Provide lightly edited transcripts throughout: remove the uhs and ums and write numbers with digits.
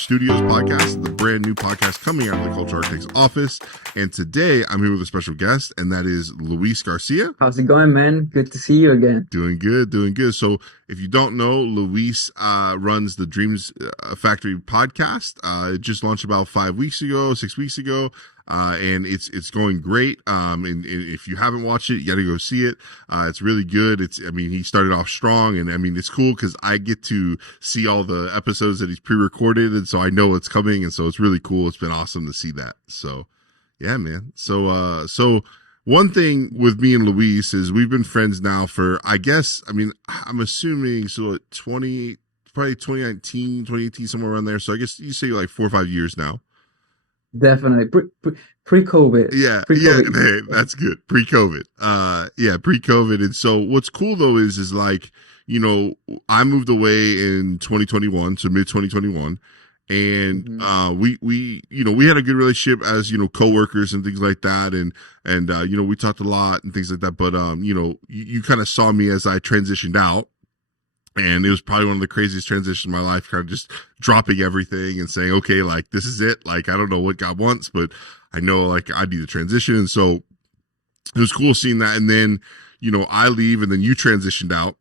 Studios podcast, the brand new podcast coming out of the Culture Architect's office. And today I'm here with a special guest, and that is Luis Garcia. How's it going, man? Good to see you again. Doing good, doing good. So if you don't know, Luis runs the Dreams Factory podcast. It just launched about 6 weeks ago. And it's going great. And if you haven't watched it, you got to go see it. It's really good. He started off strong, and it's cool because I get to see all the episodes that he's pre-recorded, and so I know what's coming, and so it's really cool. It's been awesome to see that. So, yeah, man. So one thing with me and Luis is we've been friends now for, I'm assuming, probably 2019, 2018, somewhere around there. So I guess you say like 4 or 5 years now. Definitely pre-COVID. Yeah, pre-COVID. yeah, hey, that's good. Pre-COVID. Pre-COVID. And so what's cool though is like, I moved away in 2021, so mid 2021. And we had a good relationship as coworkers and things like that, and we talked a lot and things like that. But you kind of saw me as I transitioned out. And it was probably one of the craziest transitions in my life, kind of just dropping everything and saying, okay, like, this is it. Like, I don't know what God wants, but I know, like, I need to transition. And so it was cool seeing that. And then, I leave, and then you transitioned out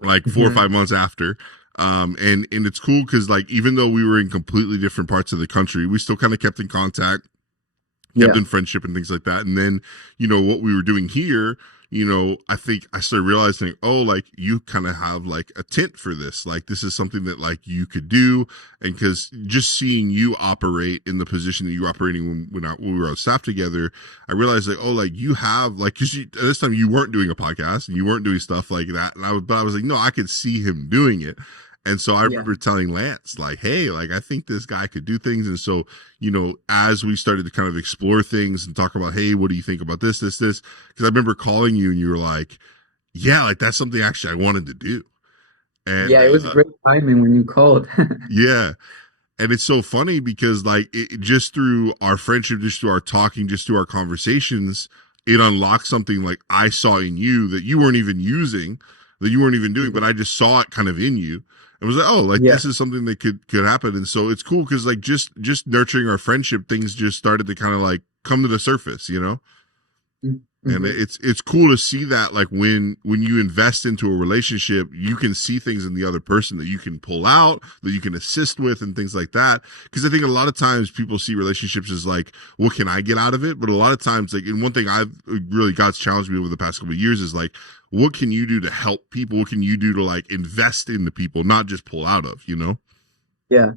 like 4 or 5 months after. And it's cool because, like, even though we were in completely different parts of the country, we still kind of kept in contact, kept in friendship and things like that. And then, what we were doing here, I think I started realizing, like, you kind of have like a tint for this. Like, this is something that like you could do. And because just seeing you operate in the position that you were operating when we were on staff together, I realized like, you have like, cause at this time you weren't doing a podcast and you weren't doing stuff like that. And I was like, no, I could see him doing it. And so I remember telling Lance, like, hey, like, I think this guy could do things. And so, as we started to kind of explore things and talk about, hey, what do you think about this? Because I remember calling you and you were like, yeah, like, that's something actually I wanted to do. And yeah, it was great timing when you called. Yeah. And it's so funny because, like, just through our friendship, just through our talking, just through our conversations, it unlocked something like I saw in you that you weren't even using, that you weren't even doing, but I just saw it kind of in you. It was like, this is something that could happen. And so it's cool because, like, just nurturing our friendship, things just started to kind of like come to the surface, And it's cool to see that, like, when you invest into a relationship, you can see things in the other person that you can pull out, that you can assist with and things like that. Because I think a lot of times people see relationships as like, what can I get out of it? But a lot of times, like, and one thing I've really, God's challenged me over the past couple of years is like, what can you do to help people? What can you do to like invest in the people, not just pull out of, Yeah.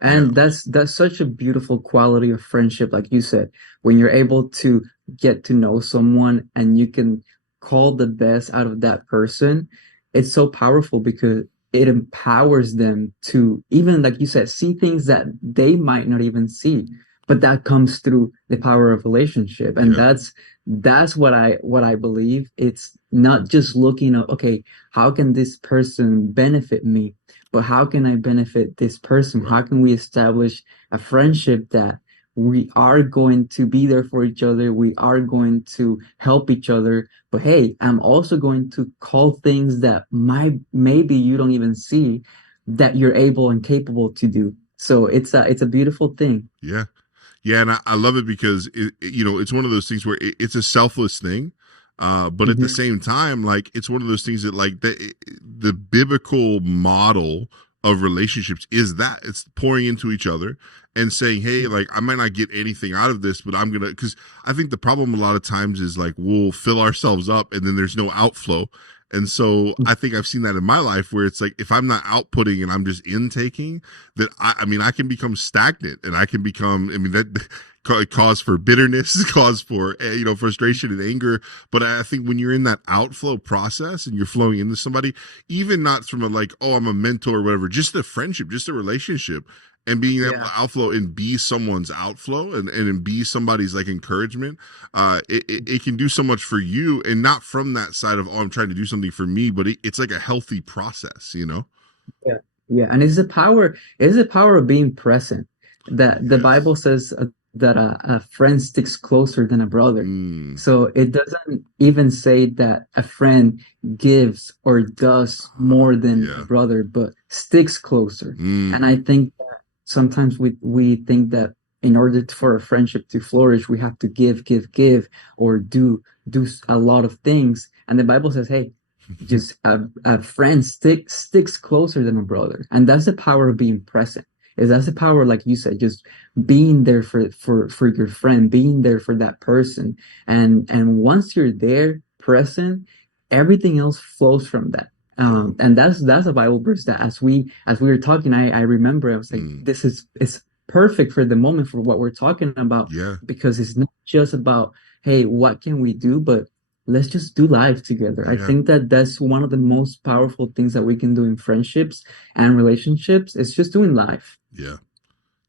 And that's such a beautiful quality of friendship, like you said, when you're able to get to know someone and you can call the best out of that person. It's so powerful because it empowers them to, even like you said, see things that they might not even see. But that comes through the power of relationship. And that's what I believe. It's not just looking at, okay, how can this person benefit me? But how can I benefit this person? How can we establish a friendship that we are going to be there for each other? We are going to help each other. But hey, I'm also going to call things that maybe you don't even see that you're able and capable to do. So it's a beautiful thing. Yeah. Yeah. And I love it because it's one of those things where it's a selfless thing. But at the same time, like, it's one of those things that, like, the biblical model of relationships is that it's pouring into each other and saying, hey, like, I might not get anything out of this, but I'm going to, because I think the problem a lot of times is like, we'll fill ourselves up and then there's no outflow. And so I think I've seen that in my life where it's like, if I'm not outputting and I'm just intaking, that I can become stagnant and I can become, that cause for bitterness, cause for, frustration and anger. But I think when you're in that outflow process and you're flowing into somebody, even not from a like, oh, I'm a mentor or whatever, just a friendship, just a relationship, and being able to outflow and be someone's outflow and be somebody's like encouragement, it can do so much for you, and not from that side of, oh, I'm trying to do something for me, but it's like a healthy process, Yeah. Yeah. And it's the power of being present. That the Bible says that a friend sticks closer than a brother. Mm, So it doesn't even say that a friend gives or does more than a yeah. brother, but sticks closer. And I Mm, think that sometimes we think that in order for a friendship to flourish, we have to give, or do a lot of things. And the Bible says, hey, just a friend sticks closer than a brother. And that's the power of being present. Is that's the power, like you said, just being there for your friend, being there for that person. And once you're there, present, everything else flows from that. yeah. And that's a Bible verse that as we were talking, I remember I was like, Mm, this is it's perfect for the moment for what we're talking about, yeah. because it's not just about, hey, what can we do, but let's just do life together. I Yeah. think that that's one of the most powerful things that we can do in friendships and relationships. It's just doing life. Yeah.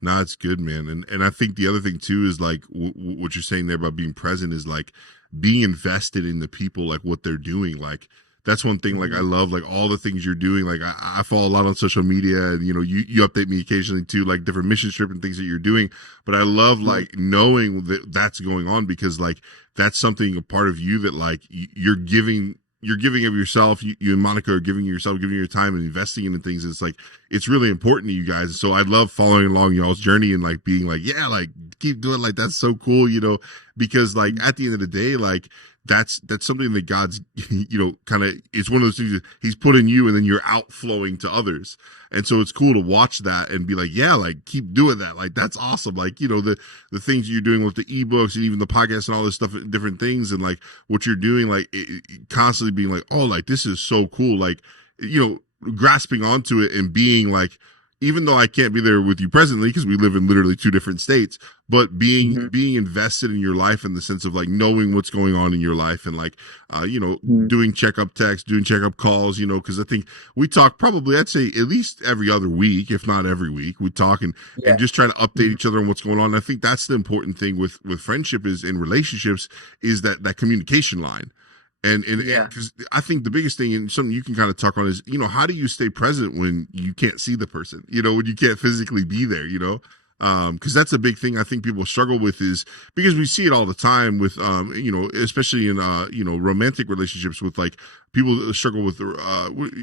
No, it's good, man. And I think the other thing too is like what you're saying there about being present is like being invested in the people, like what they're doing. Like that's one thing. Like I Mhm. love like all the things you're doing. Like I follow a lot on social media, and you update me occasionally too, like different mission trip and things that you're doing. But I love Yeah. like knowing that that's going on, because like that's something, a part of you that like you're giving of yourself. You and Monica are giving yourself, giving your time and investing in things. It's like it's really important to you guys. So I love following along y'all's journey and like being like, yeah, like keep doing, like that's so cool, because like at the end of the day, like that's something that God's kind of, it's one of those things that he's put in you and then you're outflowing to others. And so it's cool to watch that and be like, yeah, like keep doing that. Like that's awesome. Like, the things you're doing with the ebooks and even the podcast and all this stuff, different things, and like what you're doing, like constantly being like, oh, like this is so cool. Like, grasping onto it and being like, even though I can't be there with you presently because we live in literally two different states, but being Mhm. being invested in your life in the sense of like knowing what's going on in your life, and like Mhm. doing checkup texts, doing checkup calls, because I think we talk probably, I'd say at least every other week, if not every week, we talk and Yeah. just try to update Mhm. each other on what's going on. And I think that's the important thing with friendship, is in relationships, is that communication line. And Yeah. because I think the biggest thing, and something you can kind of talk on, is how do you stay present when you can't see the person, when you can't physically be there, because that's a big thing I think people struggle with, is because we see it all the time with especially in romantic relationships, with like people that struggle with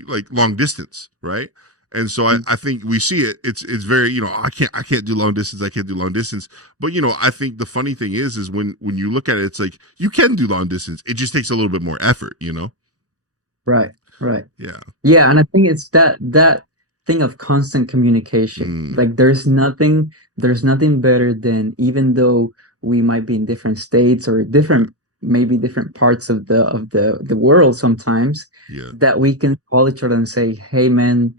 like long distance, right? And so Mhm. I think we see it. It's very, I can't do long distance. I can't do long distance. But I think the funny thing is when you look at it, it's like you can do long distance. It just takes a little bit more effort. Right. Right. Yeah. Yeah, and I think it's that thing of constant communication. Mm, Like there's nothing better than, even though we might be in different states or yeah. maybe different parts of the world sometimes, Yeah. that we can call each other and say, "Hey man,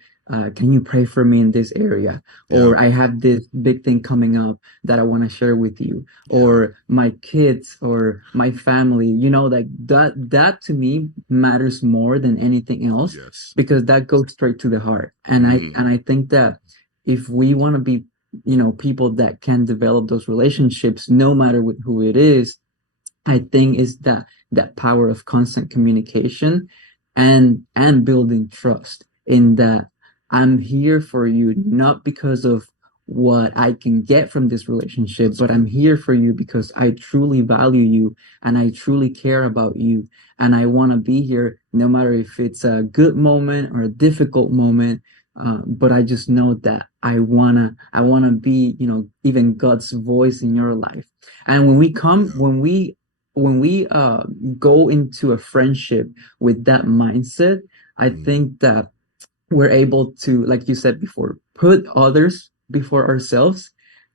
can you pray for me in this area?" Yeah. Or I have this big thing coming up that I want to share with you, Yeah. or my kids or my family. Like that to me matters more than anything else, Yes. because that goes straight to the heart. And I Mm, and I think that if we want to be, people that can develop those relationships, no matter with who it is, I think is that power of constant communication, and building trust, in that I'm here for you, not because of what I can get from this relationship, that's but good. I'm here for you because I truly value you and I truly care about you, and I want to be here no matter if it's a good moment or a difficult moment. But I just know that I wanna be, even God's voice in your life. And Yeah. when we go into a friendship with that mindset, I Mm, think that we're able to, like you said before, put others before ourselves.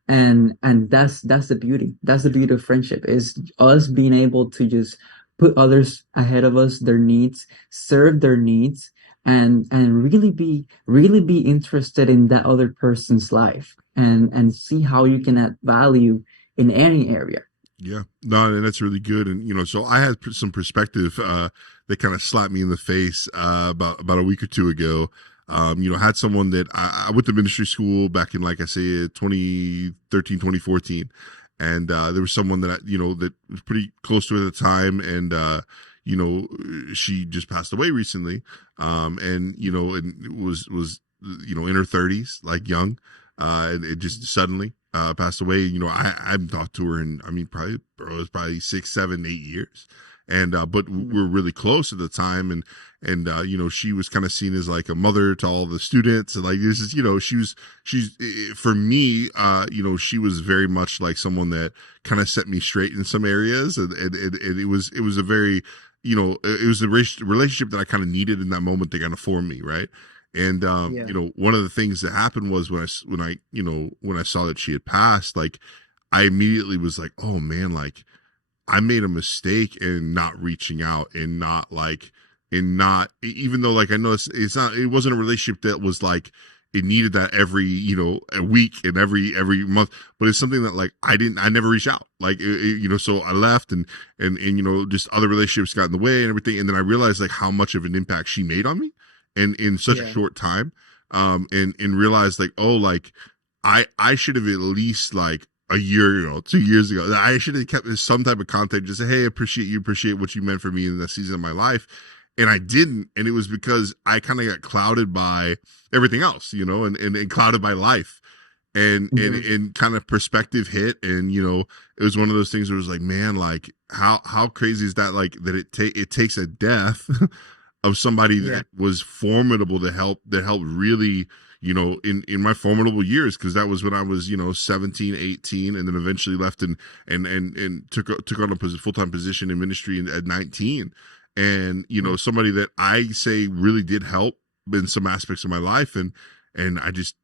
And that's the beauty. That's the yeah. beauty of friendship, is us being able to just put others ahead of us, their needs, serve their needs, and really be interested in that other person's life, and see how you can add value in any area. Yeah, no, and that's really good. And so I had some perspective that kind of slapped me in the face about a week or two ago. Had someone that I went to ministry school back in, like I said, 2013, 2014, and there was someone that that was pretty close to her at the time, and you know, she just passed away recently, and and it was in her 30s, like young, and it just suddenly. passed away. You know, I haven't talked to her in, I mean, probably, bro, it was probably 6, 7, 8 years. And, but we Mhm. were really close at the time. And, you know, she was kind of seen as like a mother to all the students. And like, this is, you know, for me, you know, she was very much like someone that kind of set me straight in some areas. And it was a very, you know, it was a relationship that I kind of needed in that moment to kind of form me. Right. And, Yeah. you know, one of the things that happened was you know, when I saw that she had passed, like, I immediately was like, oh man, like, I made a mistake in not reaching out and not like, and not, even though like I know it's not, it wasn't a relationship that was like, it needed that every, you know, a week and every month, but it's something that like I never reached out, like you know, so I left, and you know, just other relationships got in the way and everything, and then I realized like how much of an impact she made on me, and in such a Yeah. short time, and realized like, oh, like I should have at least like a year ago, 2 years ago, I should have kept some type of contact, just say, hey, appreciate you, appreciate what you meant for me in that season of my life. And I didn't. And it was because I kind of got clouded by everything else, you know, and clouded by life. Mhm. And kind of perspective hit. And, you know, it was one of those things where it was like, man, like how crazy is that? Like that it takes a death of somebody Yeah. that was formidable that helped really, you know, in my formidable years, because that was when I was, you know, 17, 18, and then eventually left and took on a full-time position in ministry at 19. And you know, Mhm. somebody that I say really did help in some aspects of my life, and I just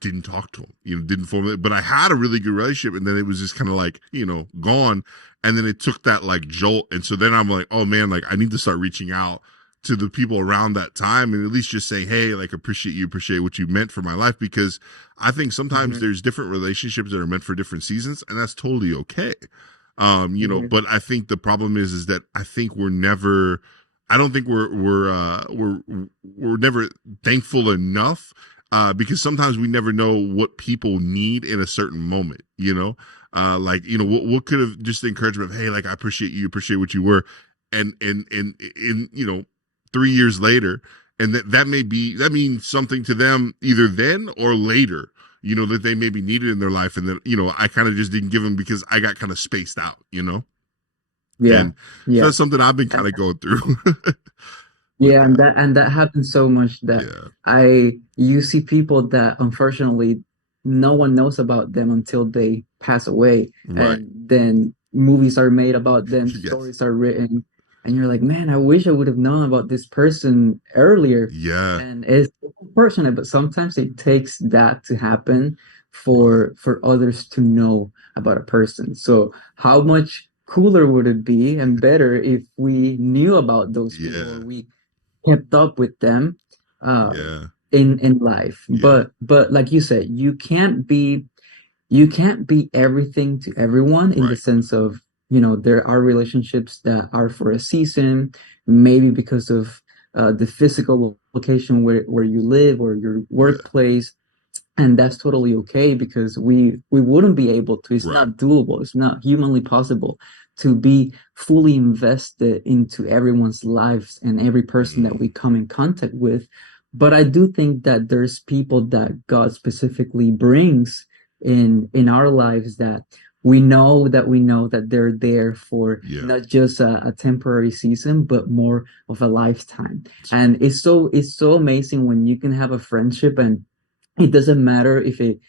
didn't talk to him, you know, didn't form it, but I had a really good relationship, and then it was just kind of like, you know, gone. And then it took that like jolt, and so then I'm like, oh man, like I need to start reaching out to the people around that time, and at least just say, hey, like appreciate you, appreciate what you meant for my life, because I think sometimes Mhm. there's different relationships that are meant for different seasons, and that's totally okay. You know, Mhm. but I think the problem is that I think we're never, I don't think we're never thankful enough, because sometimes we never know what people need in a certain moment, you know. Like, you know, what could have just the encouragement of, hey, like I appreciate you, appreciate what you were, and you know, 3 years later, and that may be, that means something to them either then or later, you know, that they maybe needed in their life, and then, you know, I kind of just didn't give them because I got kind of spaced out, you know. Yeah. And so Yeah. that's something I've been And kind of going through. But yeah, and that happens so much that yeah, you see people that unfortunately no one knows about them until they pass away, right. and then movies are made about them, Yes. stories are written, and you're like, man, I wish I would have known about this person earlier. Yeah. And it's unfortunate, but sometimes it takes that to happen Right. for others to know about a person. So how much cooler would it be and better if we knew about those people, or Yeah. we kept up with them uh Yeah. in life. Yeah. But like you said, you can't be everything to everyone, in the Right. sense of, there are relationships that are for a season, maybe because of the physical location where you live, or your Yeah. workplace, and that's totally okay, because we wouldn't be able to, it's Right. not doable, it's not humanly possible to be fully invested into everyone's lives and every person that we Mm. come in contact with. But I do think that there's people that God specifically brings in our lives, that we know that they're there for Yeah. not just a temporary season, but more of a lifetime. And it's so amazing when you can have a friendship, and it doesn't matter if a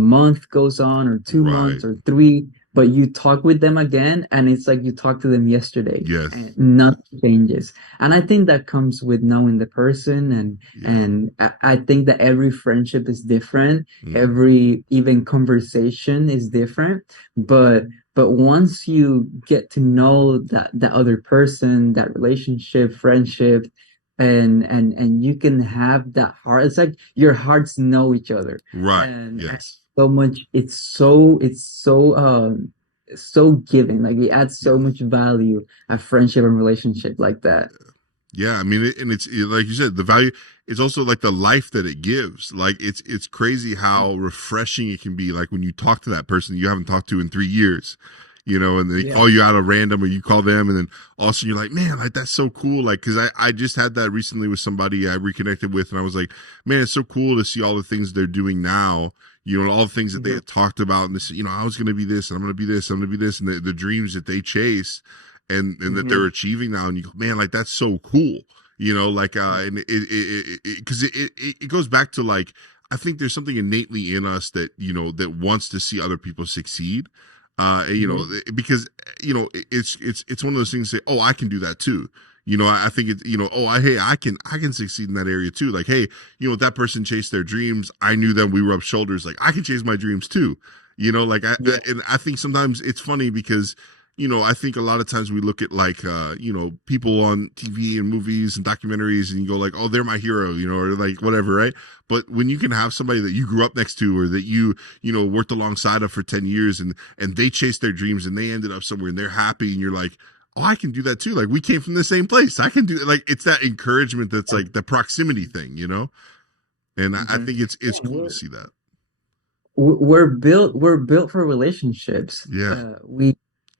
month goes on, or 2 months, Right. or three, but you talk with them again, and it's like you talked to them yesterday, and Yes. nothing changes. And I think that comes with knowing the person, and Yeah. and I think that every friendship is different, Mm. every even conversation is different, but once you get to know that other person, that relationship, friendship, and you can have that heart, it's like your hearts know each other, Right. and Yes. so much, it's so giving, like it adds so Yes. much value, a friendship and relationship like that. Yeah, I mean, and like you said, the value. It's also like the life that it gives. Like it's crazy how refreshing it can be. Like when you talk to that person you haven't talked to in 3 years, and they Yeah. call you out of random, or you call them, and then all of a sudden you're like, man, like that's so cool. Like, cause I just had that recently with somebody I reconnected with, and I was like, man, it's so cool to see all the things they're doing now, all the things that they Mhm. had talked about, and this, I was going to be this, and I'm going to be this, I'm going to be this, and the dreams that they chase and that they're Mhm. achieving now. And you go, man, like that's so cool, like, Mhm. and cause it goes back to like, I think there's something innately in us that, that wants to see other people succeed. Mhm. Because, it's one of those things to say, oh, I can do that too. I think it's, hey, I can succeed in that area too. Like, hey, if that person chased their dreams, I knew that we rubbed shoulders. Like, I can chase my dreams too. Like Yeah. and I think sometimes it's funny because, I think a lot of times we look at like, people on TV and movies and documentaries, and you go like, oh, they're my hero, or like whatever, right? But when you can have somebody that you grew up next to, or that worked alongside of for 10 years, and they chased their dreams and they ended up somewhere and they're happy, and you're like, oh, I can do that too. Like, we came from the same place. I can do, like, it's that encouragement that's Yeah. like the proximity thing, And I Mhm. think it's Yeah, cool to see that. we're built for relationships. Yeah.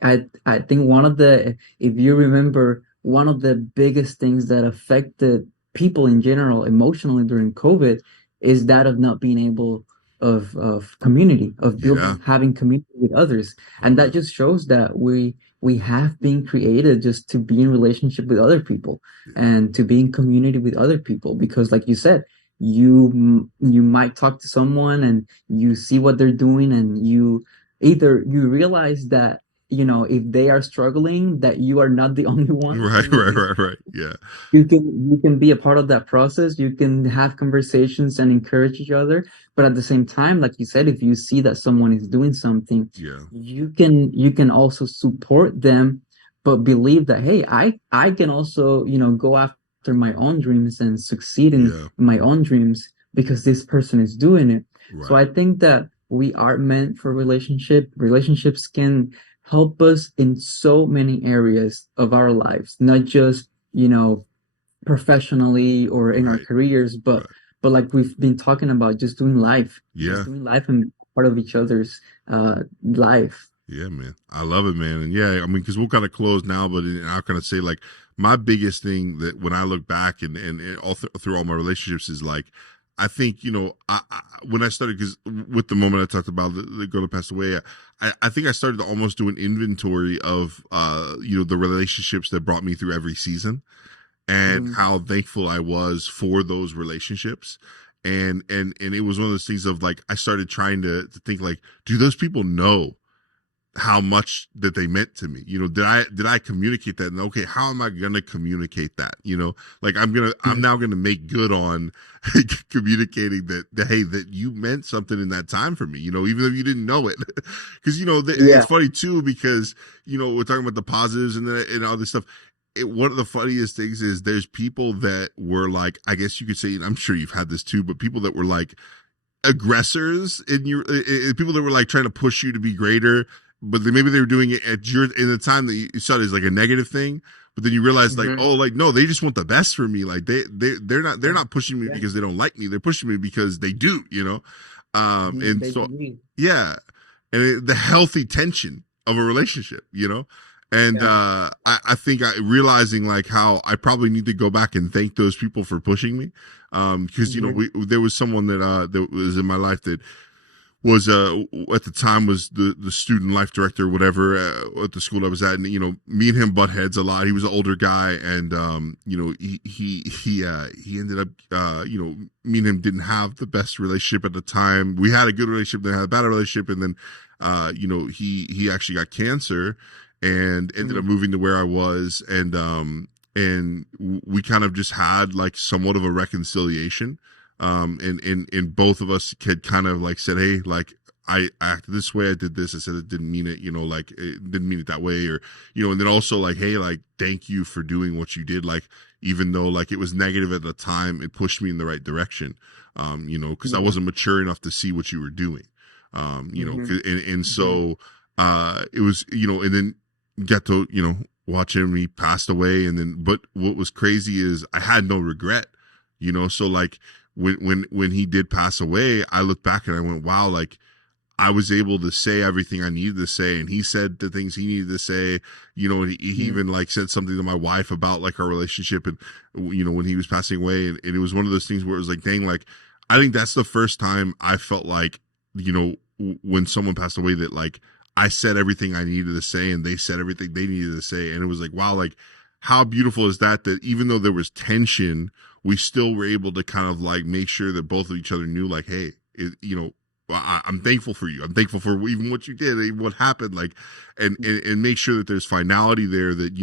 I think one of the, if you remember, one of the biggest things that affected people in general emotionally during COVID is that of not being able of community, of Yeah. building, having community with others. Oh And that yeah. just shows that we have been created just to be in relationship with other people Yeah. and to be in community with other people. Because like you said, you might talk to someone and you see what they're doing, and you realize that, if they are struggling, that you are not the only one. Right, right, right, right. Yeah. You can be a part of that process. You can have conversations and encourage each other. But at the same time, like you said, if you see that someone is doing something, Yeah. you can also support them, but believe that, hey, I can also, go after my own dreams and succeed in Yeah. my own dreams because this person is doing it. So Right. I think that we are meant for relationship. Relationships can help us in so many areas of our lives, not just, professionally or in our Right. careers, but Right. like we've been talking about, just Yeah. doing life and part of each other's life. Yeah, man. I love it, man. And yeah, I mean, because we'll kind of close now, but I'll kind of say like my biggest thing that when I look back and all through all my relationships is like, I think, when I started, because with the moment I talked about the girl that passed away, I think I started to almost do an inventory of, the relationships that brought me through every season, and Mhm. how thankful I was for those relationships. And it was one of those things of like, I started trying to think like, do those people know how much that they meant to me? Did I communicate that? And okay, how am I gonna communicate that? Like, I'm Mhm. now gonna make good on communicating that, hey, that you meant something in that time for me, even though you didn't know it. Because Yeah. it's funny too, because we're talking about the positives and all this stuff. One of the funniest things is there's people that were like, I guess you could say, and I'm sure you've had this too, but people that were like aggressors in people that were like trying to push you to be greater, but maybe they were doing it at your in the time that you saw it as like a negative thing, but then you realize like, Mhm. oh, like, no, they just want the best for me. Like, they're Yeah. not pushing me Yeah. because they don't like me, they're pushing me because they do. And They so, believe. yeah, and the healthy tension of a relationship, and Yeah. I think realizing like how I probably need to go back and thank those people for pushing me, because Mhm. there was someone that was in my life that was at the time was the student life director, whatever, at the school I was at, and me and him butt heads a lot. He was an older guy, and he ended up, me and him didn't have the best relationship at the time. We had a good relationship, then had a bad relationship, and then he actually got cancer and ended up Mhm. moving to where I was, and we kind of just had like somewhat of a reconciliation, and both of us had kind of like said, hey, like, I acted this way, I did this, I said it didn't mean it, like, it didn't mean it that way, or and then also like, hey, like, thank you for doing what you did, like, even though like it was negative at the time, it pushed me in the right direction, because I Yeah. wasn't mature enough to see what you were doing, Mhm. and Mhm. so it was, and then get to watch him, he passed away, and then, but what was crazy is I had no regret, so like when he did pass away, I looked back and I went, wow, like, I was able to say everything I needed to say, and he said the things he needed to say. And he Mm. even like said something to my wife about like our relationship, and when he was passing away, and it was one of those things where it was like, dang, like I think that's the first time I felt like when someone passed away that like I said everything I needed to say, and they said everything they needed to say, and it was like, wow, like how beautiful is that? That even though there was tension, we still were able to kind of like make sure that both of each other knew, like, hey, I'm thankful for you. I'm thankful for even what you did, even what happened, like, and make sure that there's finality there. That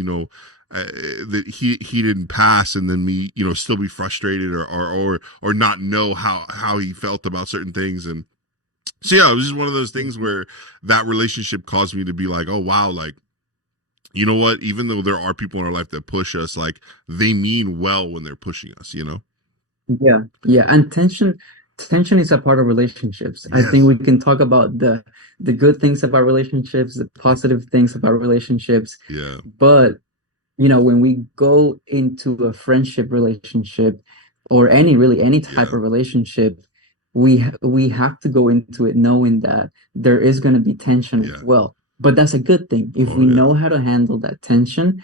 that he didn't pass, and then me, still be frustrated or not know how he felt about certain things. And so yeah, it was just one of those things where that relationship caused me to be like, oh wow, like, you know what? Even though there are people in our life that push us, like they mean well when they're pushing us. Yeah, yeah, and tension is a part of relationships. I think Yes. we can talk about the good things about relationships, the positive things about relationships, Yeah. but when we go into a friendship relationship or any type Yeah. of relationship, we have to go into it knowing that there is going to be tension as Yeah. well. But that's a good thing. If Oh we yeah. know how to handle that tension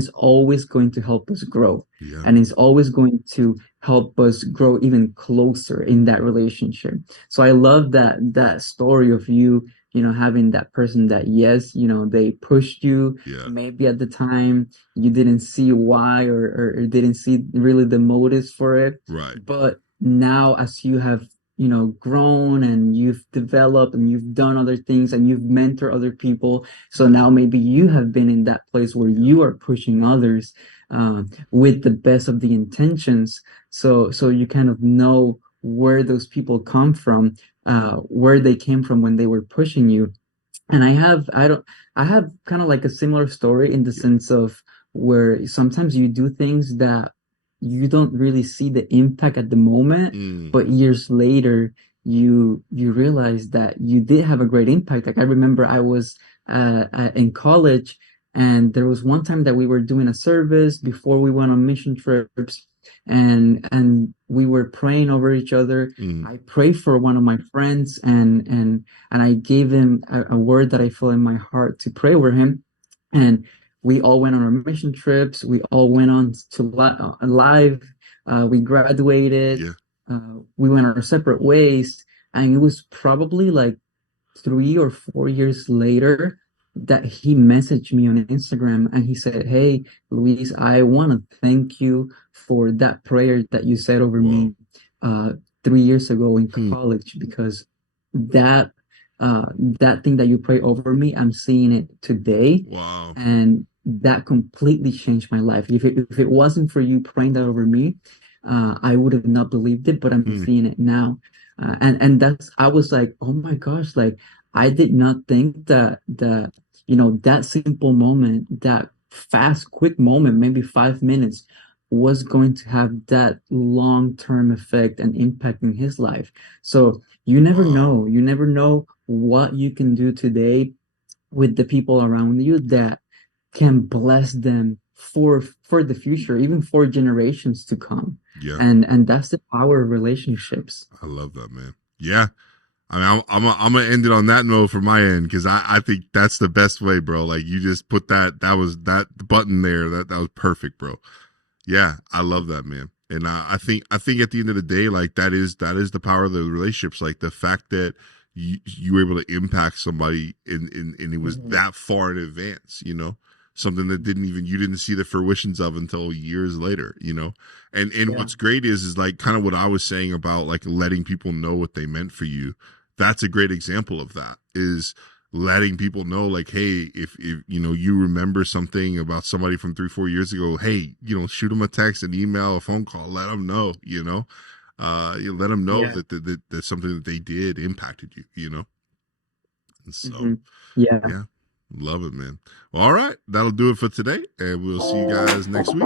is always going to help us grow, Yeah. and is always going to help us grow even closer in that relationship. So I love that story of you having that person that, yes, they pushed you. Yeah. Maybe at the time you didn't see why, or didn't see really the motives for it. Right. But now, as you have, grown and you've developed and you've done other things and you've mentored other people, so now maybe you have been in that place where Yeah. you are pushing others with the best of the intentions. So you kind of know where those people come from, where they came from when they were pushing you. And I have kind of like a similar story in the Yeah. sense of where sometimes you do things that you don't really see the impact at the moment, Mm. but years later you realize that you did have a great impact. Like I remember I was in college, and there was one time that we were doing a service before we went on mission trips, and we were praying over each other. Mm. I prayed for one of my friends, and I gave him a word that I feel in my heart to pray over him. And we all went on our mission trips. We all went on to live. We graduated. Yeah. We went our separate ways. And it was probably like 3 or 4 years later that he messaged me on Instagram, and he said, "Hey, Luis, I want to thank you for that prayer that you said over Whoa. me 3 years ago in Hmm. college, because that that thing that you pray over me, I'm seeing it today, Wow. and that completely changed my life. If it wasn't for you praying that over me, I would have not believed it, but I'm Hmm. seeing it now." And that's I was like, oh my gosh, like I did not think that simple moment, that fast, quick moment, maybe 5 minutes, was going to have that long-term effect and impact in his life. So Wow. you never know what you can do today with the people around you Yeah. that can bless them for the future, even for generations to come. Yeah. And that's the power of relationships. I love that, man. Yeah. I mean, I'm gonna end it on that note for my end, because I think that's the best way, bro. Like you just put that was that button there. That was perfect, bro. Yeah, I love that, man. And I think at the end of the day, like that is the power of the relationships. Like the fact that you were able to impact somebody and it was Mhm. that far in advance. Something that you didn't see the fruitions of until years later. And Yeah. what's great is like kind of what I was saying about like letting people know what they meant for you. That's a great example of that. Is letting people know, like, hey, if you remember something about somebody from 3-4 years ago, hey, shoot them a text, an email, a phone call, let them know. You let them know Yeah. that something that they did impacted you. And so Hmm. Yeah. yeah, love it, man. Well, all right, that'll do it for today, and we'll see you guys next week.